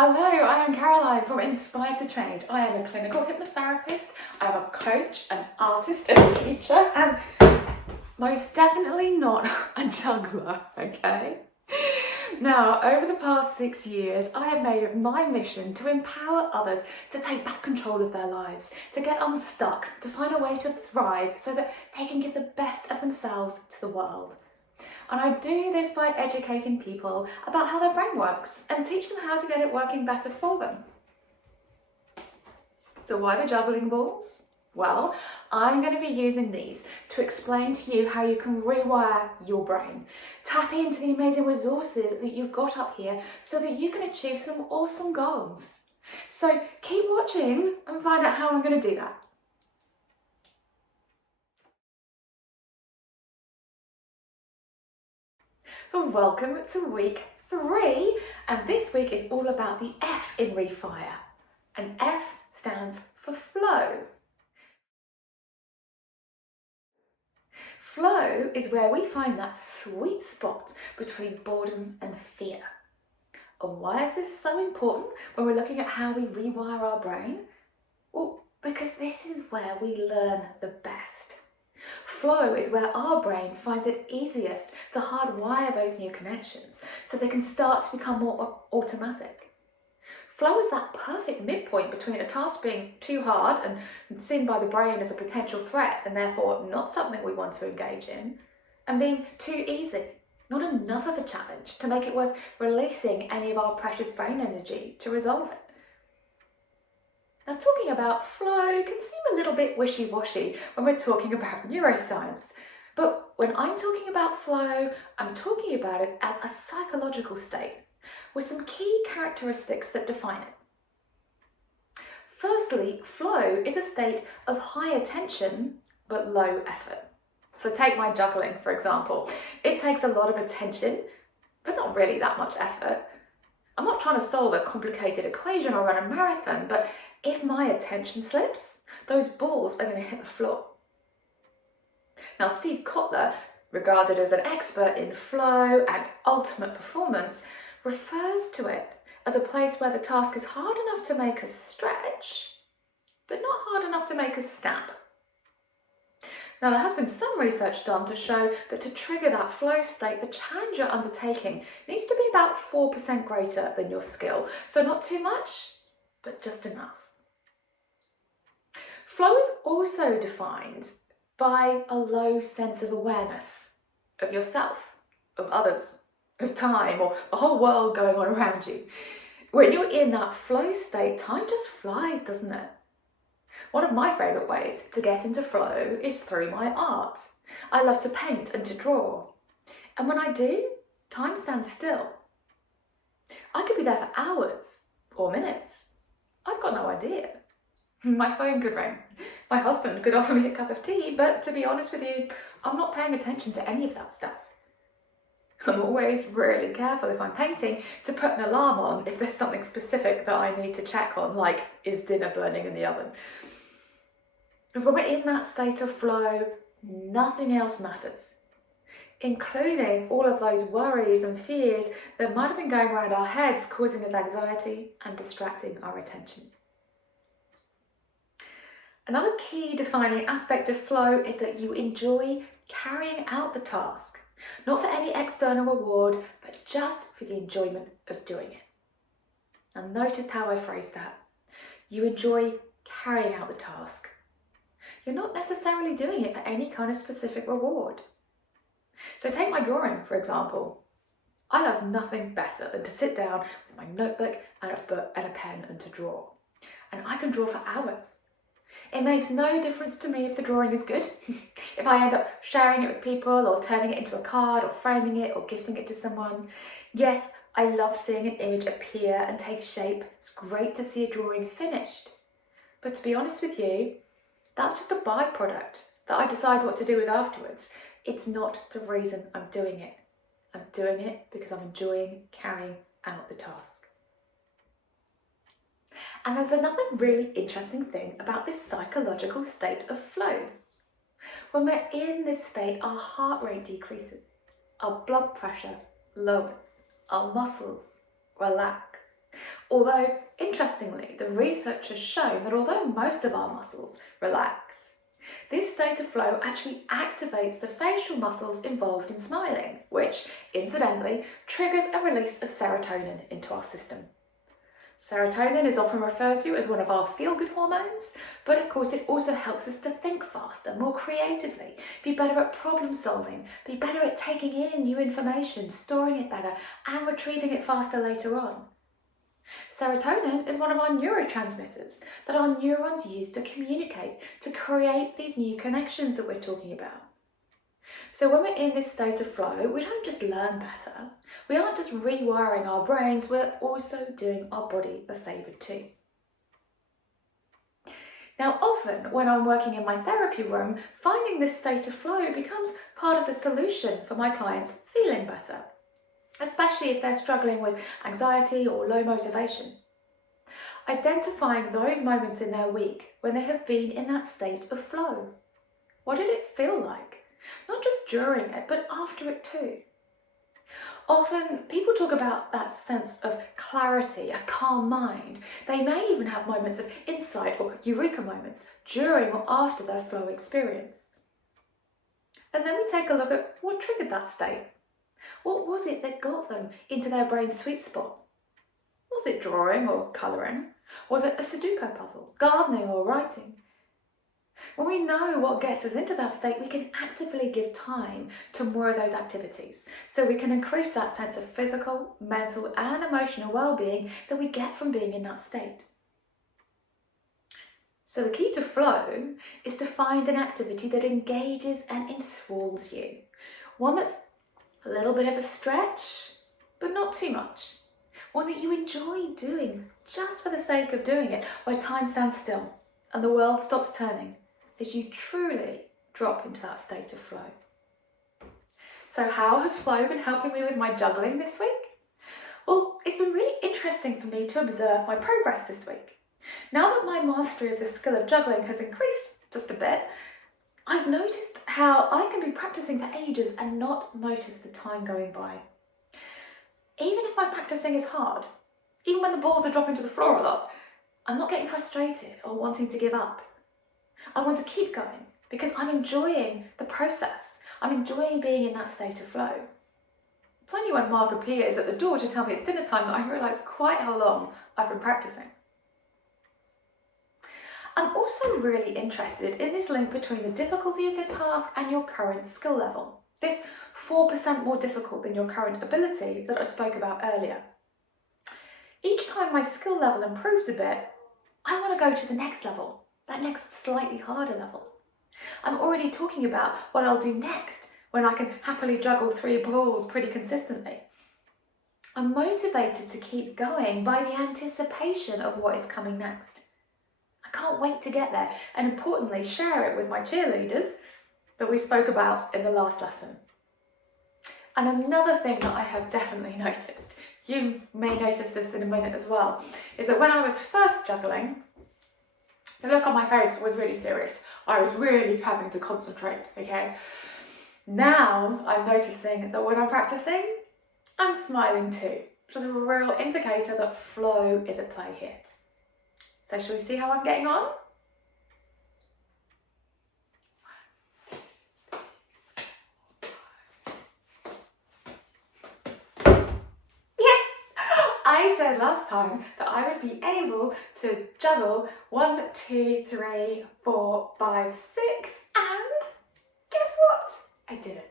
Hello, I am Caroline from Inspired to Change. I am a clinical hypnotherapist, I am a coach, an artist and a teacher, and most definitely not a juggler, okay? Now, over the past 6 years, I have made it my mission to empower others to take back control of their lives, to get unstuck, to find a way to thrive so that they can give the best of themselves to the world. And I do this by educating people about how their brain works and teach them how to get it working better for them. So why the juggling balls? Well, I'm going to be using these to explain to you how you can rewire your brain. Tap into the amazing resources that you've got up here so that you can achieve some awesome goals. So keep watching and find out how I'm going to do that. So welcome to week 3, and this week is all about the F in Rewire. And F stands for flow. Flow is where we find that sweet spot between boredom and fear. And why is this so important when we're looking at how we rewire our brain? Well, because this is where we learn the best. Flow is where our brain finds it easiest to hardwire those new connections so they can start to become more automatic. Flow is that perfect midpoint between a task being too hard and seen by the brain as a potential threat and therefore not something we want to engage in, and being too easy, not enough of a challenge to make it worth releasing any of our precious brain energy to resolve it. Now, talking about flow can seem a little bit wishy-washy when we're talking about neuroscience, but when I'm talking about flow, I'm talking about it as a psychological state with some key characteristics that define it. Firstly, flow is a state of high attention but low effort. So take my juggling, for example. It takes a lot of attention, but not really that much effort. I'm not trying to solve a complicated equation or run a marathon, but if my attention slips, those balls are going to hit the floor. Now, Steve Kotler, regarded as an expert in flow and ultimate performance, refers to it as a place where the task is hard enough to make us stretch, but not hard enough to make us snap. Now, there has been some research done to show that to trigger that flow state, the challenge you're undertaking needs to be about 4% greater than your skill. So not too much, but just enough. Flow is also defined by a low sense of awareness of yourself, of others, of time, or the whole world going on around you. When you're in that flow state, time just flies, doesn't it? One of my favourite ways to get into flow is through my art. I love to paint and to draw. And when I do, time stands still. I could be there for hours or minutes. I've got no idea. My phone could ring. My husband could offer me a cup of tea, but to be honest with you, I'm not paying attention to any of that stuff. I'm always really careful if I'm painting to put an alarm on if there's something specific that I need to check on, like is dinner burning in the oven? Because when we're in that state of flow, nothing else matters, including all of those worries and fears that might have been going around our heads, causing us anxiety and distracting our attention. Another key defining aspect of flow is that you enjoy carrying out the task. Not for any external reward, but just for the enjoyment of doing it. And notice how I phrased that. You enjoy carrying out the task. You're not necessarily doing it for any kind of specific reward. So take my drawing, for example. I love nothing better than to sit down with my notebook and a book and a pen and to draw. And I can draw for hours. It makes no difference to me if the drawing is good. If I end up sharing it with people or turning it into a card or framing it or gifting it to someone. Yes, I love seeing an image appear and take shape. It's great to see a drawing finished. But to be honest with you, that's just a byproduct that I decide what to do with afterwards. It's not the reason I'm doing it. I'm doing it because I'm enjoying carrying out the task. And there's another really interesting thing about this psychological state of flow. When we're in this state, our heart rate decreases, our blood pressure lowers, our muscles relax, Although, interestingly, the research has shown that although most of our muscles relax, this state of flow actually activates the facial muscles involved in smiling, which, incidentally, triggers a release of serotonin into our system. Serotonin is often referred to as one of our feel-good hormones, but of course it also helps us to think faster, more creatively, be better at problem solving, be better at taking in new information, storing it better, and retrieving it faster later on. Serotonin is one of our neurotransmitters that our neurons use to communicate, to create these new connections that we're talking about. So when we're in this state of flow, we don't just learn better, we aren't just rewiring our brains, we're also doing our body a favour too. Now often when I'm working in my therapy room, finding this state of flow becomes part of the solution for my clients feeling better, especially if they're struggling with anxiety or low motivation. Identifying those moments in their week when they have been in that state of flow. What did it feel like? Not just during it, but after it too. Often people talk about that sense of clarity, a calm mind. They may even have moments of insight or eureka moments during or after their flow experience. And then we take a look at what triggered that state. What was it that got them into their brain's sweet spot? Was it drawing or colouring? Was it a Sudoku puzzle, gardening or writing? When we know what gets us into that state, we can actively give time to more of those activities, so we can increase that sense of physical, mental and emotional well-being that we get from being in that state. So the key to flow is to find an activity that engages and enthralls you. One that's a little bit of a stretch, but not too much. One that you enjoy doing just for the sake of doing it, where time stands still and the world stops turning as you truly drop into that state of flow. So how has flow been helping me with my juggling this week? Well, it's been really interesting for me to observe my progress this week. Now that my mastery of the skill of juggling has increased just a bit, I've noticed how I can be practicing for ages and not notice the time going by. Even if my practicing is hard, even when the balls are dropping to the floor a lot, I'm not getting frustrated or wanting to give up. I want to keep going because I'm enjoying the process. I'm enjoying being in that state of flow. It's only when Mark appears at the door to tell me it's dinner time that I realise quite how long I've been practicing. I'm also really interested in this link between the difficulty of the task and your current skill level. This 4% more difficult than your current ability that I spoke about earlier. Each time my skill level improves a bit, I want to go to the next level, that next slightly harder level. I'm already talking about what I'll do next when I can happily juggle 3 balls pretty consistently. I'm motivated to keep going by the anticipation of what is coming next. I can't wait to get there and importantly share it with my cheerleaders that we spoke about in the last lesson. And another thing that I have definitely noticed, you may notice this in a minute as well, is that when I was first juggling, the look on my face was really serious. I was really having to concentrate, okay? Now I'm noticing that when I'm practicing, I'm smiling too, which is a real indicator that flow is at play here. So shall we see how I'm getting on? I said last time that I would be able to juggle 1, 2, 3, 4, 5, 6, and guess what? I did it.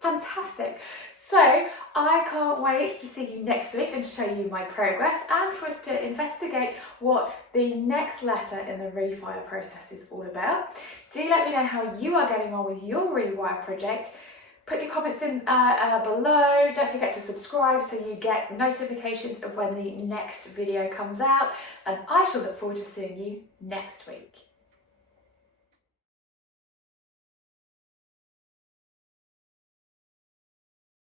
Fantastic. So I can't wait to see you next week and show you my progress and for us to investigate what the next letter in the Rewire process is all about. Do let me know how you are getting on with your Rewire project. Put your comments in below. Don't forget to subscribe so you get notifications of when the next video comes out. And I shall look forward to seeing you next week.